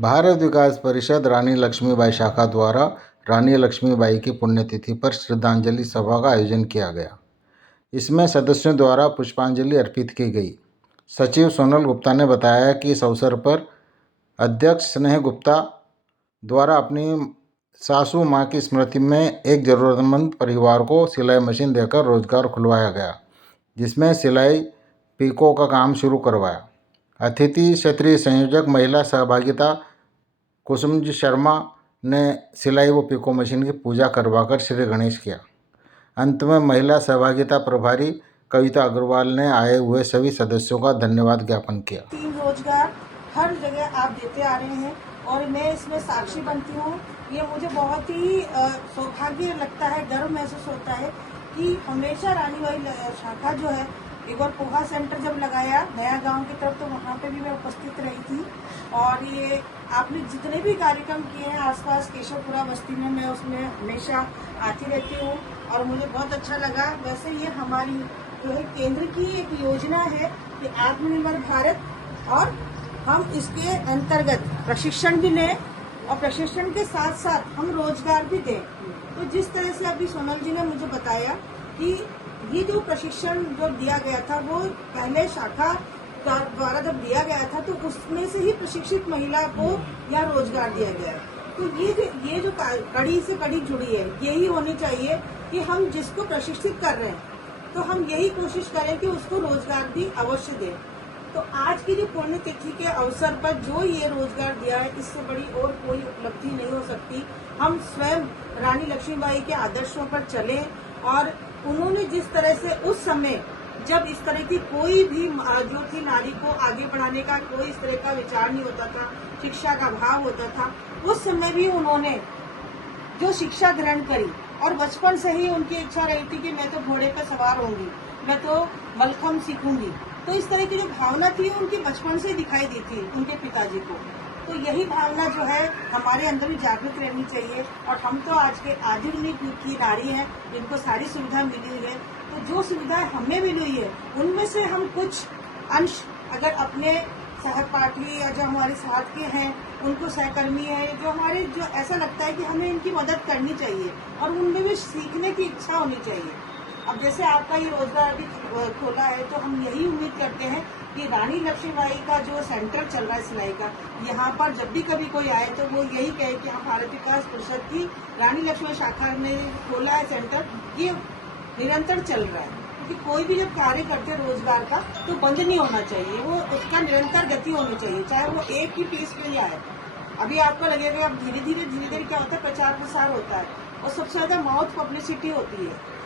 भारत विकास परिषद रानी लक्ष्मीबाई शाखा द्वारा रानी लक्ष्मीबाई की पुण्यतिथि पर श्रद्धांजलि सभा का आयोजन किया गया। इसमें सदस्यों द्वारा पुष्पांजलि अर्पित की गई। सचिव सोनल गुप्ता ने बताया कि इस अवसर पर अध्यक्ष स्नेह गुप्ता द्वारा अपनी सासू मां की स्मृति में एक ज़रूरतमंद परिवार को सिलाई मशीन देकर रोजगार खुलवाया गया, जिसमें सिलाई पीको का काम शुरू करवाया। अतिथि क्षेत्रीय संयोजक महिला सहभागिता कुसुमजी शर्मा ने सिलाई व पीको मशीन की पूजा करवाकर श्री गणेश किया। अंत में महिला सहभागिता प्रभारी कविता अग्रवाल ने आए हुए सभी सदस्यों का धन्यवाद ज्ञापन किया। रोजगार हर जगह आप देते आ रहे हैं और मैं इसमें साक्षी बनती हूँ। ये मुझे बहुत ही सौभाग्य लगता है, गर्व महसूस होता है कि हमेशा रानीबाई शाखा जो है, एक बार पोहा सेंटर जब लगाया नया गांव की तरफ, तो वहाँ पे भी मैं उपस्थित रही थी। और ये आपने जितने भी कार्यक्रम किए हैं आसपास केशवपुरा बस्ती में, मैं उसमें हमेशा आती रहती हूँ और मुझे बहुत अच्छा लगा। वैसे ये हमारी जो है केंद्र की एक योजना है कि आत्मनिर्भर भारत, और हम इसके अंतर्गत प्रशिक्षण भी लें और प्रशिक्षण के साथ साथ हम रोजगार भी दें। तो जिस तरह से अभी सोनल जी ने मुझे बताया कि ये जो प्रशिक्षण जो दिया गया था वो पहले शाखा द्वारा जब दिया गया था तो उसमें से ही प्रशिक्षित महिला को यह रोजगार दिया गया। तो ये जो कड़ी से कड़ी जुड़ी है, यही होनी चाहिए कि हम जिसको प्रशिक्षित कर रहे हैं तो हम यही कोशिश करें कि उसको रोजगार भी अवश्य दें। तो आज की जो पुण्यतिथि के अवसर पर जो ये रोजगार दिया है, इससे बड़ी और कोई उपलब्धि नहीं हो सकती। हम स्वयं रानी लक्ष्मीबाई के आदर्शों पर चलें और उन्होंने जिस तरह से उस समय जब इस तरह की कोई भी जो थी नारी को आगे बढ़ाने का कोई इस तरह का विचार नहीं होता था, शिक्षा का अभाव होता था, उस समय भी उन्होंने जो शिक्षा ग्रहण करी और बचपन से ही उनकी इच्छा रही थी कि मैं तो घोड़े पर सवार होंगी, मैं तो मलखम सीखूंगी। तो इस तरह की जो भावना थी उनकी बचपन से दिखाई दी थी उनके पिताजी को। तो यही भावना जो है हमारे अंदर भी जागृत रहनी चाहिए। और हम तो आज के आधुनिक युग की नारी हैं, जिनको सारी सुविधा मिली हुई है। तो जो सुविधाएं हमें मिली हुई है उनमें से हम कुछ अंश अगर अपने सहपाठी या जो हमारे साथ के हैं, उनको सहकर्मी है, जो हमारे जो ऐसा लगता है कि हमें इनकी मदद करनी चाहिए और उनमें भी सीखने की इच्छा होनी चाहिए। अब जैसे आपका ये रोजगार अभी खोला है, तो हम यही उम्मीद करते हैं कि रानी लक्ष्मीबाई का जो सेंटर चल रहा है सिलाई का, यहाँ पर जब भी कभी कोई आए तो वो यही कहे कि हाँ, भारत विकास परिषद की रानी लक्ष्मी शाखा ने खोला है सेंटर, ये निरंतर चल रहा है। क्योंकि कोई भी जब कार्य करते हैं रोजगार का तो बंद नहीं होना चाहिए, वो उसका निरंतर गति होनी चाहिए, चाहे वो एक ही पीस पे आए। अभी आपको लगेगा अब धीरे धीरे क्या होता है, प्रचार प्रसार होता है और सबसे ज्यादा माउथ पब्लिसिटी होती है।